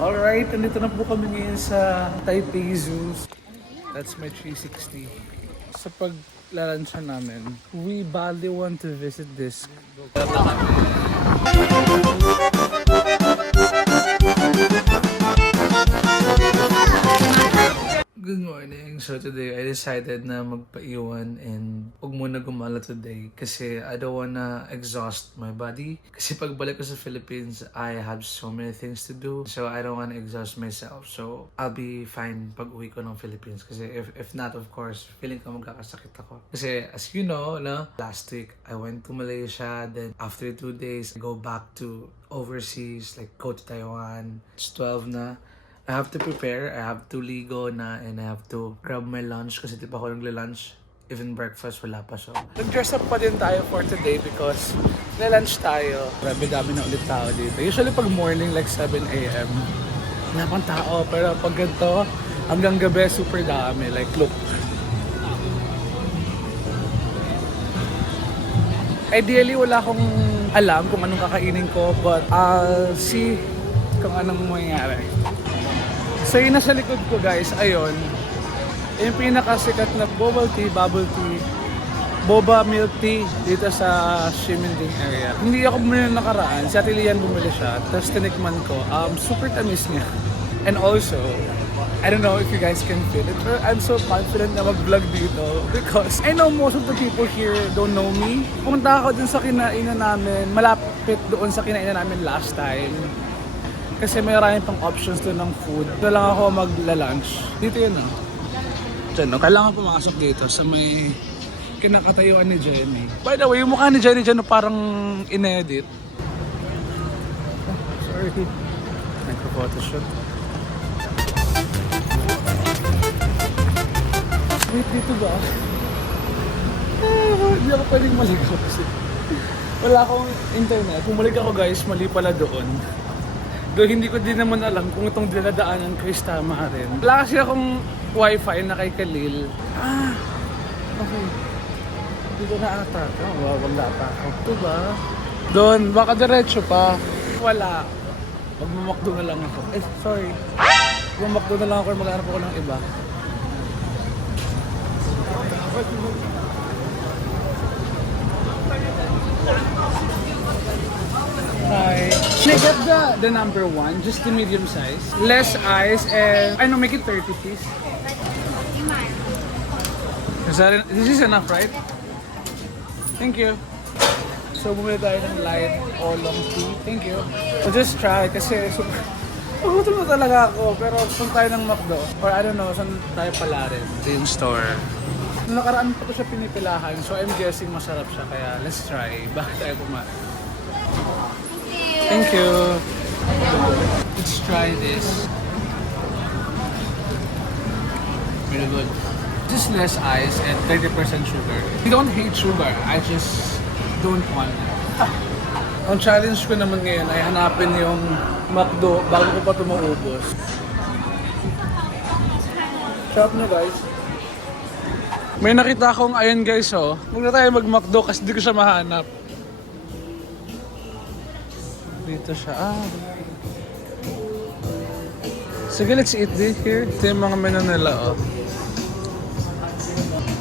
Alright, nandito na po kami ngayon sa Taipei Zoo. That's my 360. Sa paglalansya namin, we badly want to visit this. Good morning. So today I decided na magpaiwan and huwag muna gumala today kasi I don't wanna exhaust my body. Kasi pagbalik ko sa Philippines, I have so many things to do. So I don't wanna exhaust myself. So I'll be fine pag uwi ko ng Philippines. Kasi if not, of course, feeling ko magkakasakit ako. Kasi as you know, last week I went to Malaysia. Then after 2 days, I go back to overseas, like go to Taiwan. It's 12 na. I have to prepare, I have to ligo na, and I have to grab my lunch kasi di pa ako nagla-lunch. Even breakfast, wala pa. So, nag-dress up pa din tayo for today because na-lunch tayo. Grabe dami na ulit tao dito. Usually pag morning, like 7 a.m. wala pang tao. Pero pag ganito, hanggang gabi, super dami. Like, look. Ideally, wala akong alam kung anong kakainin ko, but I'll see kung anong mangyayari. So yun nasa likod ko guys, ayun, yung pinakasikat na bubble tea, boba milk tea dito sa Ximending area. Hindi ako bumili ng nakaraan, si Ate Lian bumili siya, tapos tinikman ko, super tamis niya. And also, I don't know if you guys can feel it, but I'm so confident na mag-vlog dito because I know most of the people here don't know me. Pumunta ako dun sa kinainan namin, malapit doon sa kinainan namin last time. Kasi may maraming pang options doon ng food. Dito lang ako magla-lunch. Dito yun, no? Diyan, no? Kailangan pumasok dito sa may kinakatayuan ni Jenny. By the way, yung mukha ni Jenny dyan, no, parang inedit. Oh, sorry. Nagpa-photoshoot. Wait, dito ba? Hindi ako pwedeng maligaw kasi wala akong internet. Pumalig ako guys, mali pala doon. Though hindi ko din naman alam kung itong dinadaanan ko is tama rin. Wala kasi akong wifi na kay Khalil. Okay. Dito na ata. Wala pa ako. Ito ba? Doon, baka diretso pa. Wala. Magmamakdo na lang ako. Sorry. Magmamakdo na lang ako or maghanap ako ng iba. Hi. Can I get the number 1, just the medium size? Less ice and I know, make it 30 please. This is enough, right? Thank you. So bumili tayo ng light oolong tea. Thank you. We'll just try kasi gutom na talaga ako pero punta tayo ng McDo or I don't know, saan tayo pala rin. Ito yung store. Nakaraan pa ko siya pinipilahan so I'm guessing masarap siya kaya let's try. Bakit tayo kumain? Thank you. Let's try this. Really good. Just less ice and 30% sugar. I don't hate sugar. I just don't want it. Ang challenge ko naman ngayon ay hanapin yung McDo bago ko pa ito maubos. Sarap na guys. May nakita akong ayun guys oh. Huwag na tayo mag-McDo kasi di ko siya mahanap. Dito siya. Sige, let's eat this here. Ito yung mga menu nila, oh.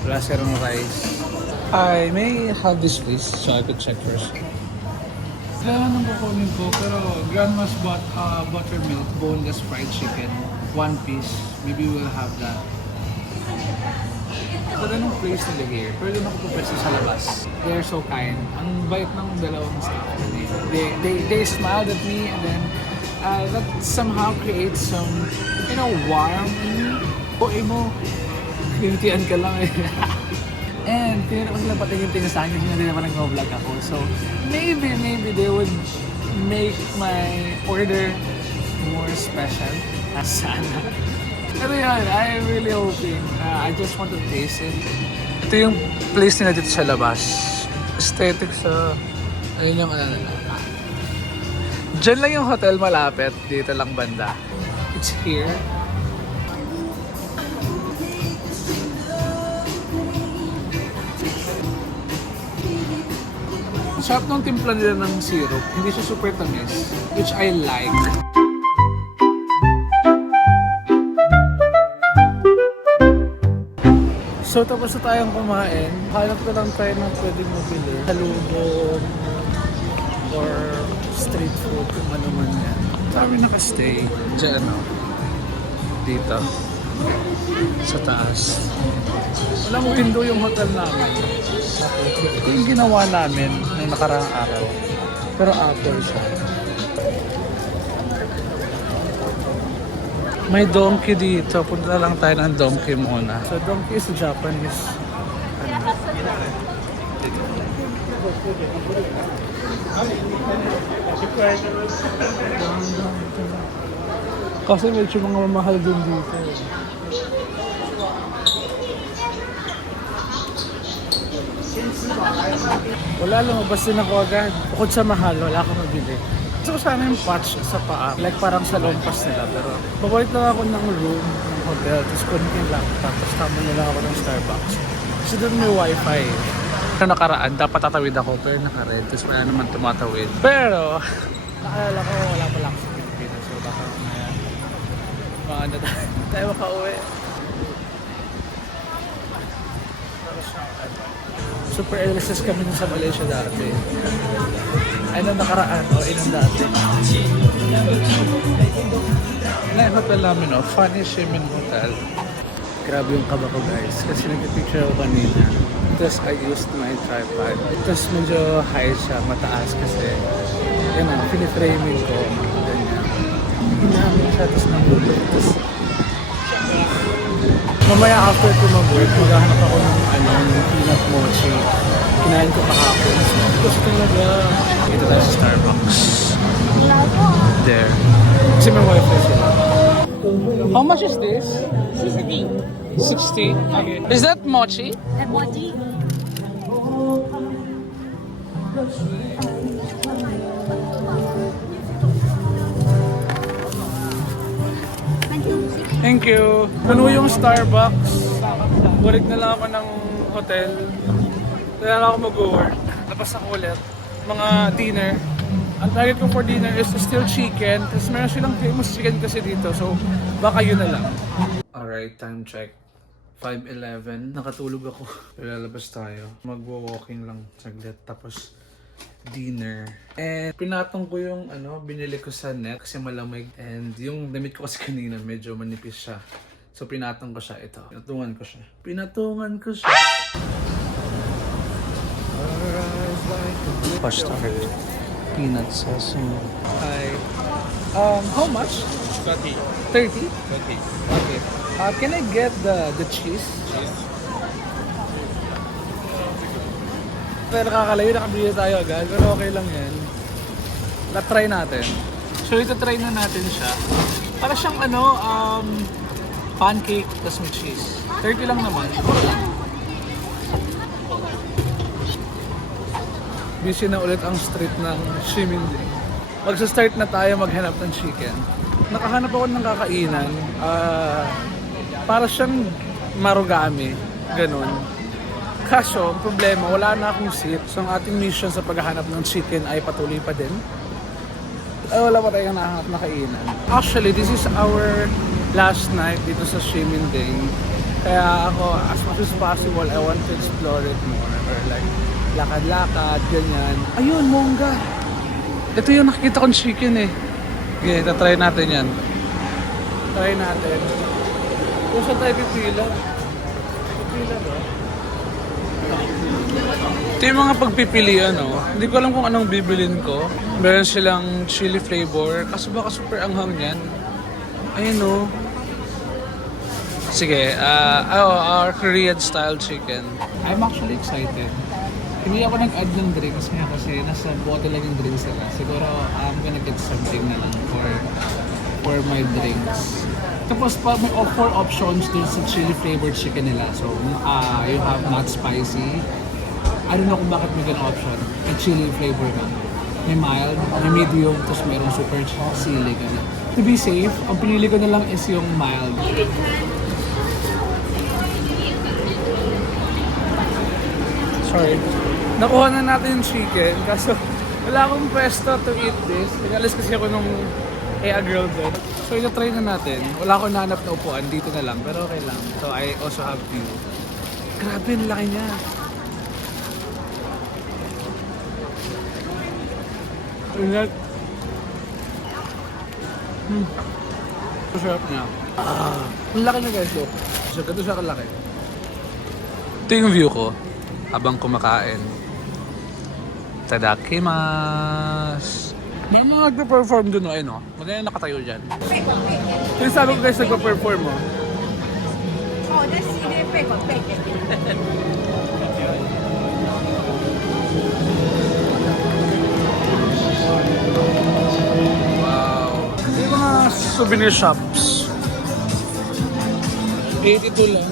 Wala sirang rice. I may have this please, so I could check first. Kailangan nang kukunin ko, pero Grandma's buttermilk, boneless fried chicken, 1 piece. Maybe we'll have that. Ito na nung place nila here, pero doon ako pupwesto sa labas. They're so kind. Ang bait ng dalawang staff. They smiled at me and then that somehow creates some, warm in me. Buhay mo, kinitian ka lang eh. And tinira ko sila patingin-tingin sa akin kasi hindi naman nag-vlog ako. So maybe they would make my order more special. Sana. Pero yun, I'm really hoping. I just want to taste it. Ito yung place nila dito sa labas. Aesthetic sa... Ayun yung ano. Diyan lang yung hotel malapit. Dito lang banda. It's here. Sarap ng timpla nila ng syrup. Hindi siya super tamis. Which I like. So tapos na tayong kumain. Hanap ko lang tayo ng pwedeng mabili. Salubong or street food kung ano man yan. Kami nakastay dyan, no? Dito. Sa taas. Walang window yung hotel namin. Ito yung ginawa namin nung nakaraang araw. Pero Apple siya. May donkey dito. Punta lang tayo ng donkey muna. So donkey is Japanese. Kasi medyo mga mamahal din dito. Wala, lumabas din ako agad. Bukod sa mahal, wala akong mabili. Gusto ko sana yung patch sa paa. Like parang sa lompas nila. Pero babalik lang ako ng room, ng hotel. Tapos kunin yung laptop. Tapos tama nila ako ng Starbucks. Kasi doon may wifi. Ano nakaraan, dapat tatawid ako. Pero naka-red. Tapos wala naman tumatawid. Pero, nakaalala ko, wala pala ako sa Pilipinas. So baka maano tayo makauwi. Super LSS kami sa Malaysia dati. Ano nakaraan o ilang dati. Na yung hotel namin, no? Funny Shimin Hotel. Grabe yung kaba ko, guys. Kasi nag-picture ako kanina. Tapos I used my tripod. Tapos medyo high siya, mataas kasi yun know, piniframing ko. Ganyan. Hinamin siya, tapos nangulog. Tapos mamaya after ko mag-work, maghahanap ako ng ng peanut mochi. Kinain ko kahapon. Gusto talaga. Ito tayo sa Starbucks. There. Kasi may wifi sila. How much is this? 60. 60? Okay. Is that mochi? Emoji. Thank you. Puno yung Starbucks. Balik na lang ako ng hotel. Kaya na ako mag-work. Tapos ako ulit. Mga dinner. Ang target ko for dinner is still chicken. Tapos meron silang famous chicken kasi dito. So, baka yun na lang. Alright, time check. 5:11. Nakatulog ako. Lalabas tayo. Magwa-walking lang saglit. Tapos, dinner. And pinatong ko yung binili ko sa net kasi malamig. And yung damit ko kasi kanina medyo manipis siya. So pinatong ko siya ito. Pinatungan ko siya. Custard. Peanut sesame. Hi. How much? 30. 30? 30. Okay. Can I get the cheese? Cheese. Pero nakakalayo, nakabili tayo agad. Pero okay lang yan. Na-try natin. So ito try na natin siya. Para siyang pancake tas may cheese. 30 lang naman. Busy na ulit ang street ng Ximending. Magsa-start na tayo maghanap ng chicken. Nakahanap ako ng kakainan. Para siyang marugami. Ganon. Kaso, ang problema, wala na akong seat. So, ang ating mission sa paghahanap ng chicken ay patuloy pa din. Wala pa tayong nahanap na kainan. Actually, this is our last night dito sa Ximending. Kaya ako, as much as possible, I want to explore it more. Or like, lakad-lakad, ganyan. Ayun, mongga! Ito yung nakikita kong chicken eh. Okay, try natin yan. Try natin. Kung saan tayo pipila? Pipila ba? Ito yung mga pagpipilian, no? Hindi ko alam kung anong bibilin ko. Meron silang chili flavor. Kaso baka super anghang yan. Ayun, no? Sige, our Korean style chicken. I'm actually excited. Hindi ako nag-add ng drinks nga kasi nasa bottle lang yung drinks nila. Siguro I'm gonna get something na lang for my drinks. Tapos may 4 options dun sa chili flavored chicken nila. So, you have not spicy. I don't know kung bakit may ganun option. May chili flavor na. May mild, may medium, tapos mayroong super sili. Ganun. To be safe, ang pinili ko na lang is yung mild. Sorry. Nakuha na natin yung chicken. Kaso, wala akong pwesto to eat this. Inalis kasi ako nung girl doon. So, ito-try na natin. Wala akong nahanap na upuan. Dito na lang. Pero okay lang. So, I also have view. Grabe, ang laki niya. Ingat. Masarap niya. Ang laki na guys, look. So, ganito siya kalaki. Ito yung view ko habang kumakain. Tadakimasu! May mga nagpa-perform dun, no? Ayun, no? Maganda nakatayo dyan. Yung sabi ko guys, nagpa-perform, mo. Oh, that's the paper. Wow. Yung mga souvenir shops. 82 lang.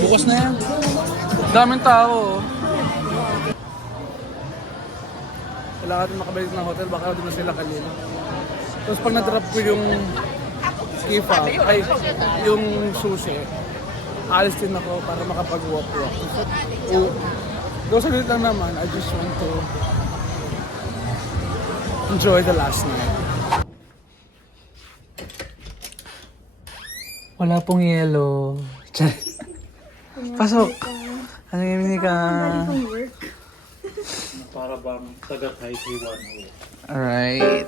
Bukas na yan. Daming tao. Kailangan natin makabalik ng hotel, baka doon na sila kanina. Tapos pag na-drop ko yung kifa, ay yung sushi, alis din ako para makapag-walk-walk. Doon sa lang naman, I just want to enjoy the last night. Wala pong yelo. Pasok! Ano yung ka? Para bang taga Taipei 101. Alright.